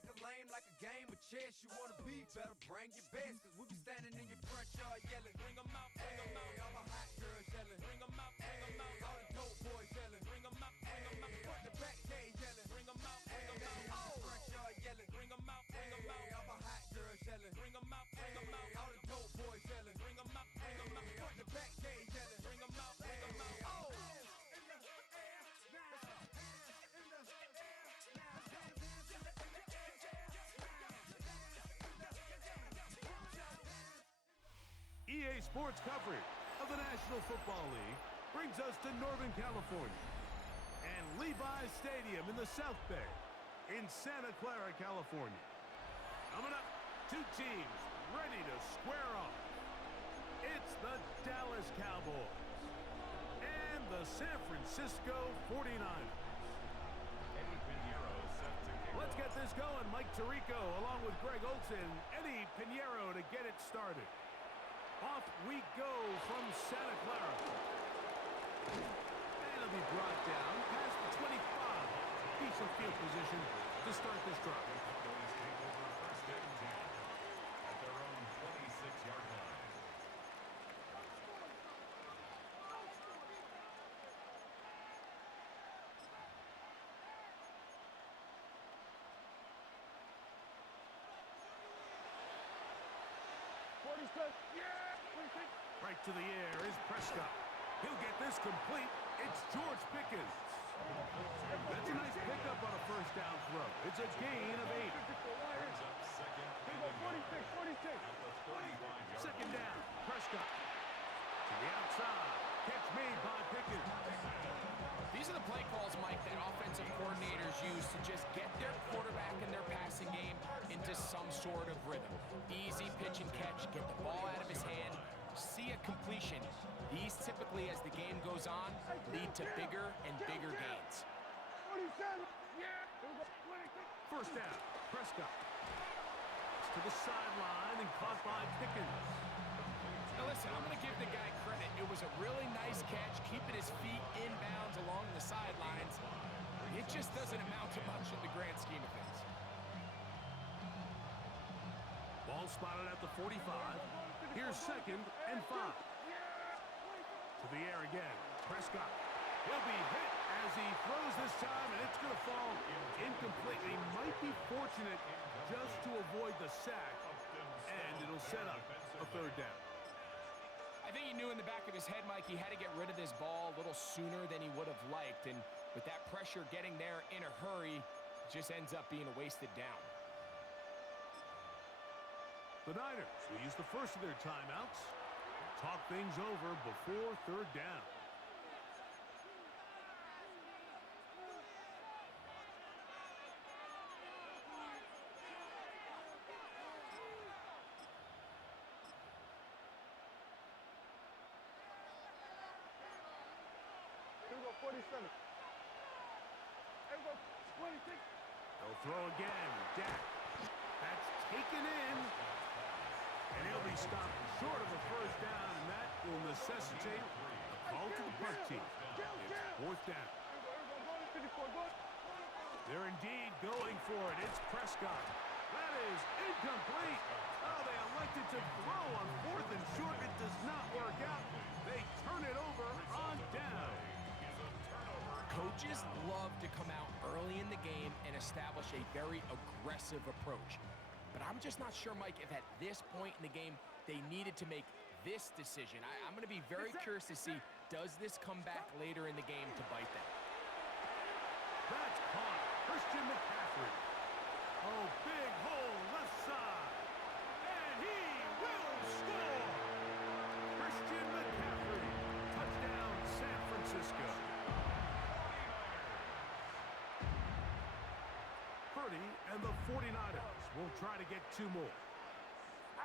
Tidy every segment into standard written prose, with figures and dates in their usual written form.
check a lane like a game of chess. You wanna be better, bring your best. Cause we be standing in your front yard yelling, bring 'em out, bring 'em out. All the hot girls yelling, bring 'em out, bring 'em out. All the dope boys yelling, bring 'em out, bring 'em out. Front the back cage yelling, bring 'em out, bring 'em out. All the front yard yelling, bring 'em out, bring 'em out. All the hot girls yelling, bring 'em out, bring 'em out. All the dope boys yelling, bring 'em out, bring 'em out. Front the back cage yelling, bring 'em out, bring 'em out. Oh! EA Sports coverage of the National Football League brings us to Northern California and Levi's Stadium in the South Bay in Santa Clara, California. Coming up, two teams ready to square off. It's the Dallas Cowboys and the San Francisco 49ers. Let's get this going. Mike Tirico along with Greg Olson, Eddie Pinheiro to get it started. Off we go from Santa Clara. And it'll be brought down past the 25. Decent field position to start this drive. First and 10 at their own 26-yard line. Right to the air is Prescott. He'll get this complete. It's George Pickens. That's a nice pickup on a first down throw. It's a gain of 8. Second down, Prescott. To the outside. Catch made by Pickens. These are the play calls, Mike, that offensive coordinators use to just get their quarterback and their passing game into some sort of rhythm. Easy pitch and catch, get the ball out of his hand, see a completion. These typically, as the game goes on, lead to bigger and bigger gains. First down, Prescott. To the sideline and caught by Pickens. Now listen, I'm going to give the guy credit. It was a really nice catch, keeping his feet inbounds along the sidelines. It just doesn't amount to much in the grand scheme of things. Ball spotted at the 45. Here's second and 5. To the air again. Prescott. He'll be hit as he throws this time, and it's going to fall incomplete. He might be fortunate just to avoid the sack, and it'll set up a third down. I think he knew in the back of his head, Mike, he had to get rid of this ball a little sooner than he would have liked. And with that pressure getting there in a hurry, it just ends up being a wasted down. The Niners will use the first of their timeouts. Talk things over before third down. They'll throw again. Dak. That's taken in. And he'll be stopped short of a first down, and that will necessitate a call to the punt team. It's fourth down. They're indeed going for it. It's Prescott. That is incomplete. Oh, they elected to throw on fourth and short. It does not work out. They turn it over on down. Coaches love to come out early in the game and establish a very aggressive approach. But I'm just not sure, Mike, if at this point in the game they needed to make this decision. I'm going to be very curious to see, does this come back later in the game to bite them? That's caught. Christian McCaffrey. Oh, big hole left side. And he will score. Christian McCaffrey. Touchdown, San Francisco. Purdy and the 49ers will try to get two more.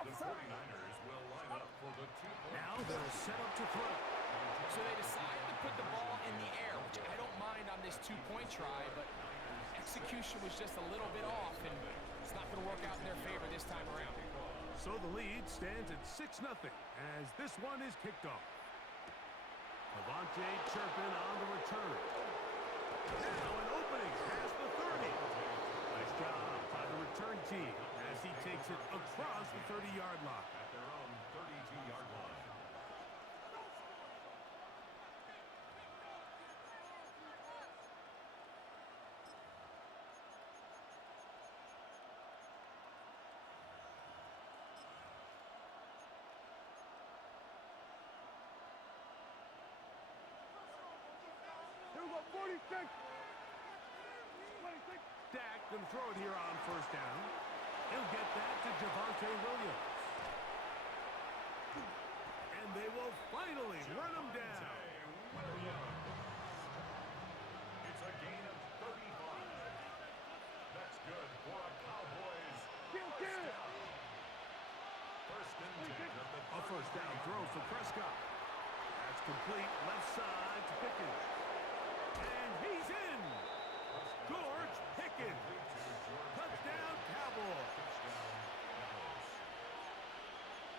The 49ers will line up for the 2-point. Now they'll set up to throw. So they decided to put the ball in the air, which I don't mind on this two-point try, but execution was just a little bit off, and it's not going to work out in their favor this time around. So the lead stands at 6-0 as this one is kicked off. Avante Turpin on the return. Now an opening past the 30. Nice job by the takes it across the 30-yard line. At their own 32-yard line. Here we go, 46. Dak going to throw it here on first down. He'll get that to Javonte Williams. And they will finally run him down. It's a gain of 35. That's good for a Cowboys first down. First and 10 of the A first down throw for Prescott. That's complete left side to Pickens. And he's in. George Pickens. Touchdown, Cowboys.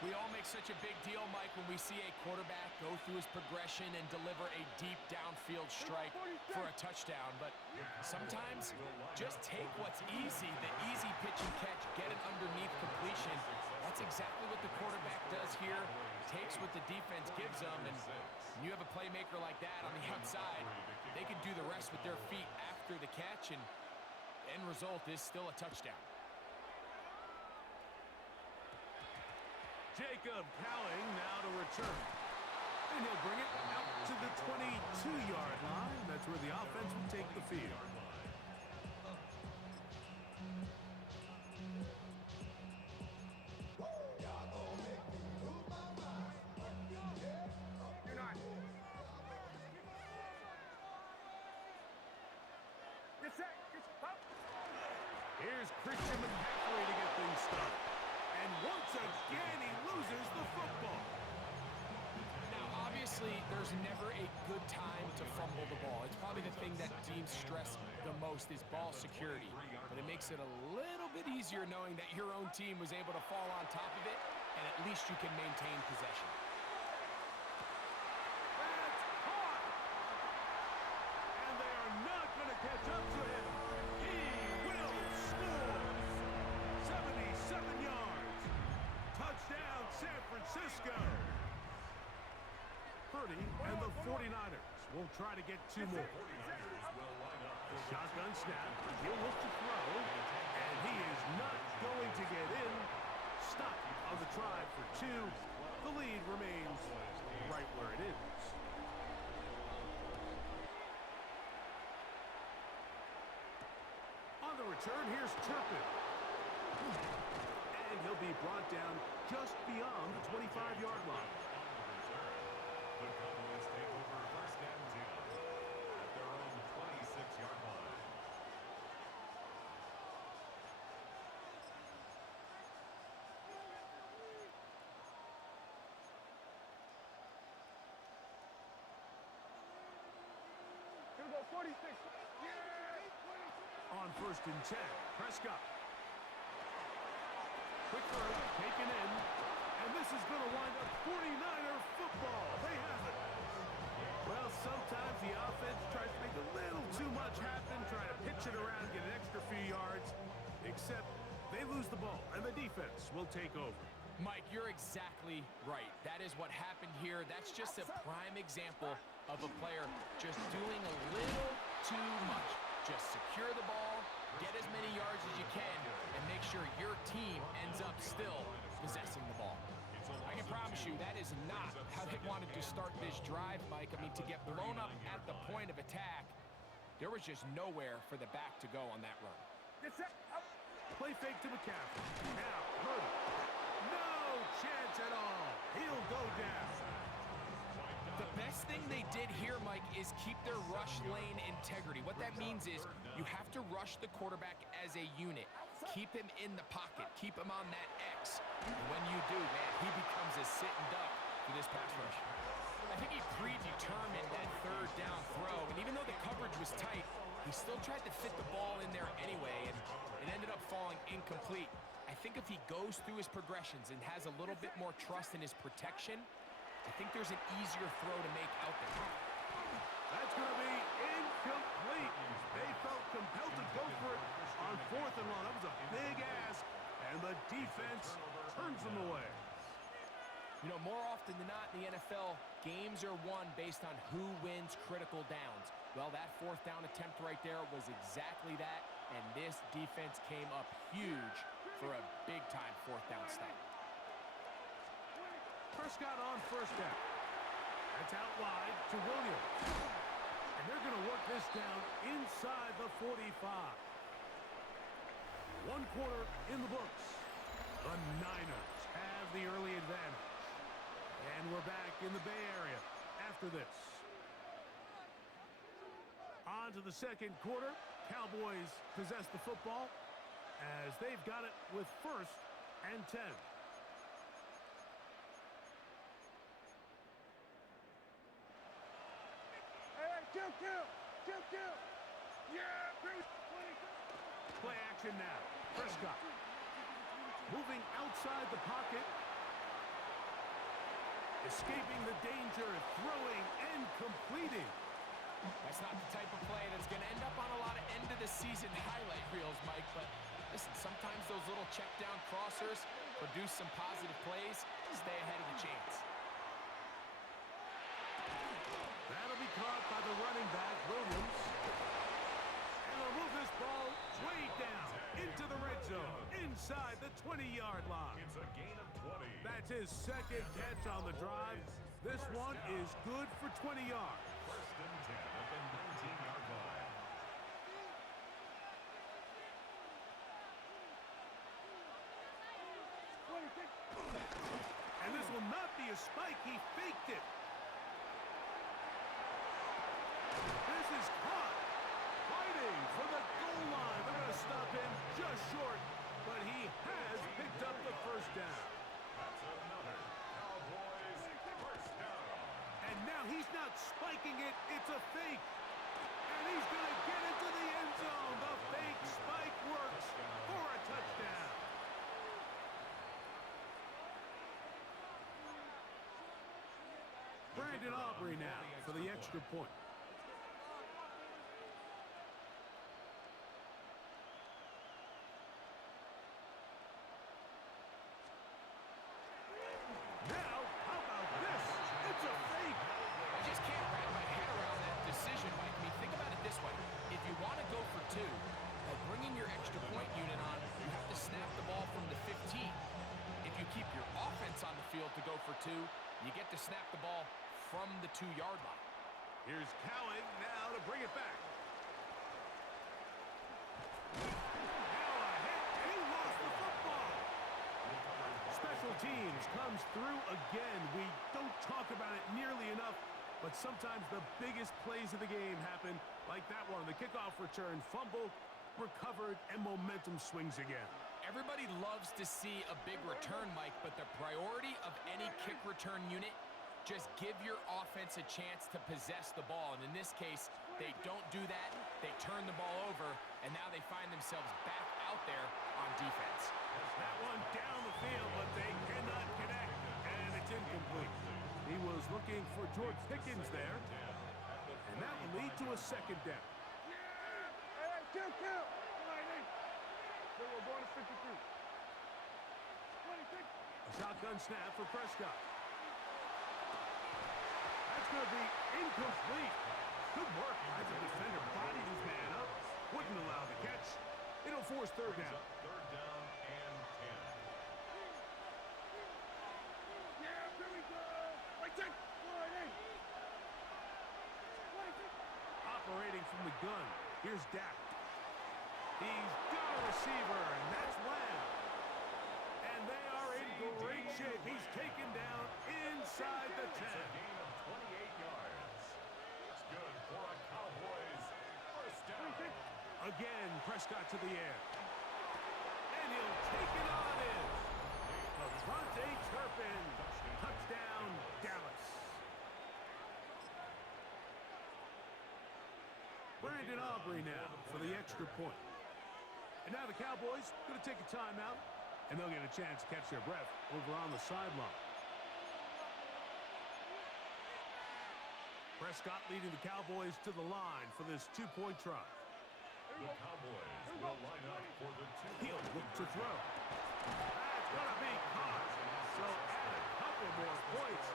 We all make such a big deal, Mike, when we see a quarterback go through his progression and deliver a deep downfield strike for a touchdown. But sometimes just take what's easy, the easy pitch and catch, get it underneath completion. That's exactly what the quarterback does here. Takes what the defense gives them, and you have a playmaker like that on the outside, they can do the rest with their feet after the catch, and end result is still a touchdown. Jacob Cowing now to return. And he'll bring it out to the 22-yard line. That's where the offense will take the field. Here's Christian McCaffrey to get things started. And once again, he loses the football. Now, obviously, there's never a good time to fumble the ball. It's probably the thing that teams stress the most is ball security. But it makes it a little bit easier knowing that your own team was able to fall on top of it, and at least you can maintain possession. That's caught! And they are not going to catch up to him. He will score! 77 yards. Touchdown, San Francisco. Purdy and the 49ers will try to get two more. Shotgun snap. He'll look to throw. And he is not going to get in. Stop on the try for two. The lead remains right where it is. On the return, here's Turpin. And he'll be brought down just beyond the 25-yard line. The Cowboys take over first and 10 at their own 26-yard line. Here we go, 46. On first and 10, Prescott. Quick throw, taken in. And this is going to wind up 49er football. They have it. Well, sometimes the offense tries to make a little too much happen, try to pitch it around, get an extra few yards, except they lose the ball, and the defense will take over. Mike, you're exactly right. That is what happened here. That's just a prime example of a player just doing a little too much. Just secure the ball, get as many yards as you can, and make sure your team ends up still possessing the ball. I can promise you that is not how they wanted to start this drive, Mike. I mean, to get blown up at the point of attack, there was just nowhere for the back to go on that run. Play fake to McCaffrey. Now, Purdy. No chance at all. He'll go down. The best thing they did here, Mike, is keep their rush lane integrity. What that means is you have to rush the quarterback as a unit. Keep him in the pocket. Keep him on that X. And when you do, man, he becomes a sitting duck for this pass rush. I think he predetermined that third down throw, and even though the coverage was tight, he still tried to fit the ball in there anyway, and it ended up falling incomplete. I think if he goes through his progressions and has a little bit more trust in his protection, I think there's an easier throw to make out there. That's going to be incomplete. They felt compelled to go for it on fourth and long. That was a big ask, And the defense turns them away. You know, more often than not in the NFL, games are won based on who wins critical downs. Well, that fourth down attempt right there was exactly that, and this defense came up huge for a big-time fourth down stop. Prescott on first down. That's out wide to Williams. And they're going to work this down inside the 45. 1 quarter in the books. The Niners have the early advantage. And we're back in the Bay Area after this. On to the second quarter. Cowboys possess the football as they've got it with 1st and 10. Play action now. Prescott moving outside the pocket. Escaping the danger, throwing and completing. That's not the type of play that's going to end up on a lot of end-of-the-season highlight reels, Mike. But listen, sometimes those little check-down crossers produce some positive plays. Stay ahead of the chains. That'll be caught by the running back, Williams. And they'll move this ball way down into the red zone, inside the 20-yard line. It's a gain of 20. That's his second catch on the drive. This one is good for 20 yards. 1st and 10 at the 19-yard line. And this will not be a spike. He faked it. This is caught. Fighting for the goal line. They're going to stop him just short, but he has picked up the first down. That's another Cowboys first down. And now he's not spiking it. It's a fake. And he's going to get into the end zone. The fake spike works for a touchdown. Brandon Aubrey now for the extra point. Now, how about this? It's a fake. I just can't wrap my head around that decision, Mike. I mean, think about it this way. If you want to go for 2, by bringing your extra point unit on, you have to snap the ball from the 15. If you keep your offense on the field to go for 2, you get to snap the ball from the 2-yard line. Here's Cowan now to bring it back. Now a hit, and he lost the football. Special teams comes through again. We don't talk about it nearly enough, but sometimes the biggest plays of the game happen, like that one. The kickoff return, fumble, recovered, and momentum swings again. Everybody loves to see a big return, Mike, but the priority of any kick return unit, just give your offense a chance to possess the ball. And in this case, they don't do that. They turn the ball over, and now they find themselves back out there on defense. That one down the field, but they cannot connect, and it's incomplete. He was looking for George Pickens there, and that will lead to a second down. A shotgun snap for Prescott. That's going to be incomplete. Good work as the defender bodied his man up. Wouldn't allow the catch. It'll force third down. 3rd down and 10. Operating from the gun. Here's Dak. He's got a receiver, and that's Lamb. And they are in great shape. He's taken down inside the 10. It's a gain of 28 yards. It's good for a Cowboys first down. Again, Prescott to the air. And he'll take it on in. Devontae Turpin. Touchdown, Dallas. Brandon Aubrey now for the extra point. And now the Cowboys going to take a timeout, and they'll get a chance to catch their breath over on the sideline. Prescott leading the Cowboys to the line for this 2-point try. The Cowboys will line up for the He'll two-point look to conversion. throw. That's going to be caught. So add a couple more points,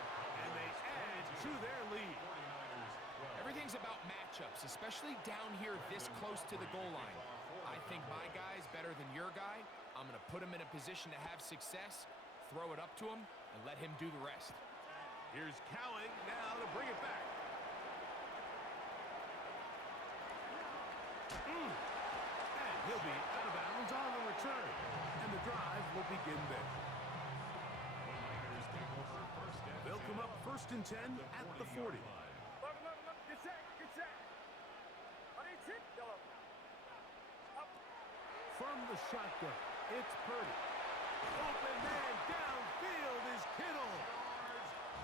and they add to their lead. 49ers 12. Everything's about matchups, especially down here this close to the goal line. I think my guy's better than your guy. I'm going to put him in a position to have success, throw it up to him, and let him do the rest. Here's Cowing now to bring it back. And he'll be out of bounds on the return. And the drive will begin there. The Niners take over first and They'll 10 come up 1st and 10 at the 40. From the shotgun, it's Purdy. Open man downfield is Kittle.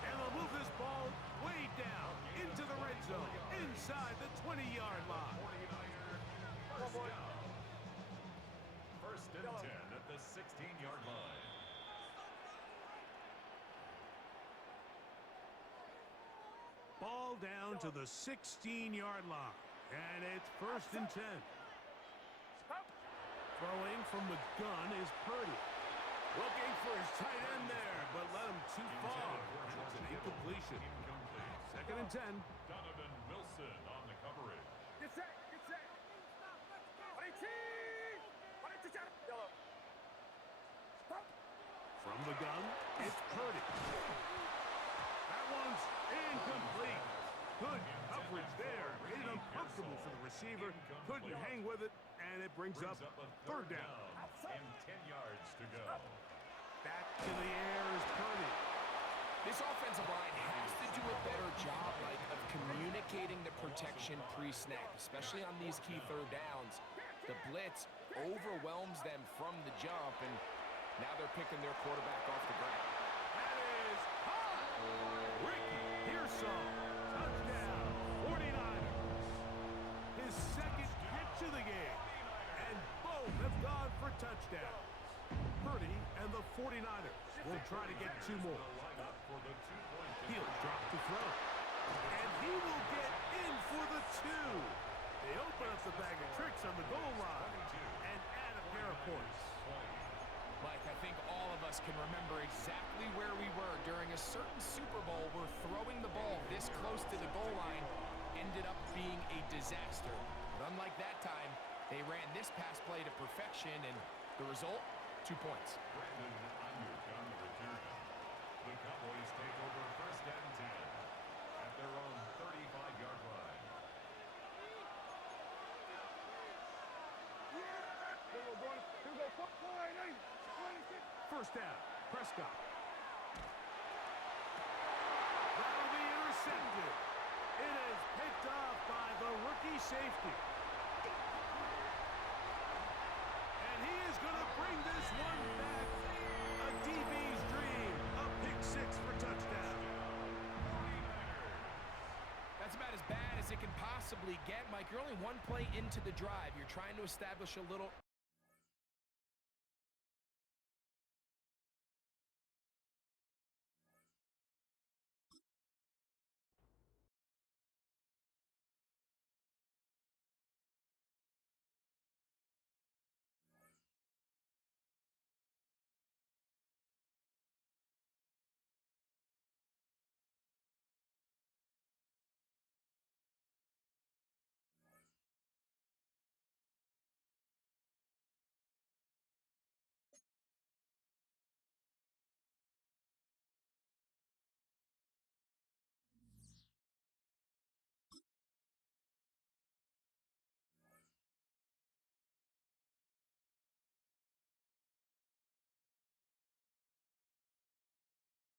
And they'll move this ball way down into the red zone, inside the 20-yard line. 49er first down. First and 10 at the 16-yard line. Ball down to the 16-yard line. And it's 1st and 10. Throwing from the gun is Purdy. Looking for his tight end there, but led him too far. That's an incompletion. Incomplete. 2nd and 10. Donovan Wilson on the coverage. From the gun, it's Purdy. That one's incomplete. Good coverage there. Made it uncomfortable for the receiver. Couldn't hang with it, and it brings up A 3rd down. and 10 yards to go. Back to the air is Purdy. This offensive line has to do a better job, Mike, of communicating the protection pre-snap, especially on these key 3rd downs. The blitz overwhelms them from the jump, and now they're picking their quarterback off the ground. That is caught. Ricky Pearsall. Touchdown, 49ers. His 2nd catch of the game. And both have gone for touchdowns. Purdy and the 49ers will try to get 2 more. Line up for the 2-point He'll drop to throw. And he will get in for the 2. They open up the bag of tricks on the goal line and add a pair of points. Mike, I think all of us can remember exactly where we were during a certain Super Bowl where throwing the ball this close to the goal line ended up being a disaster. But unlike that time, they ran this pass play to perfection, and the result, 2 points. Brandon Ayuk on the return. The Cowboys take over first and 10 at their own 35-yard line. First down, Prescott. That'll be intercepted. It is picked off by the rookie safety. And he is going to bring this one back. A DB's dream. A pick 6 for touchdown. That's about as bad as it can possibly get, Mike. You're only 1 play into the drive. You're trying to establish a little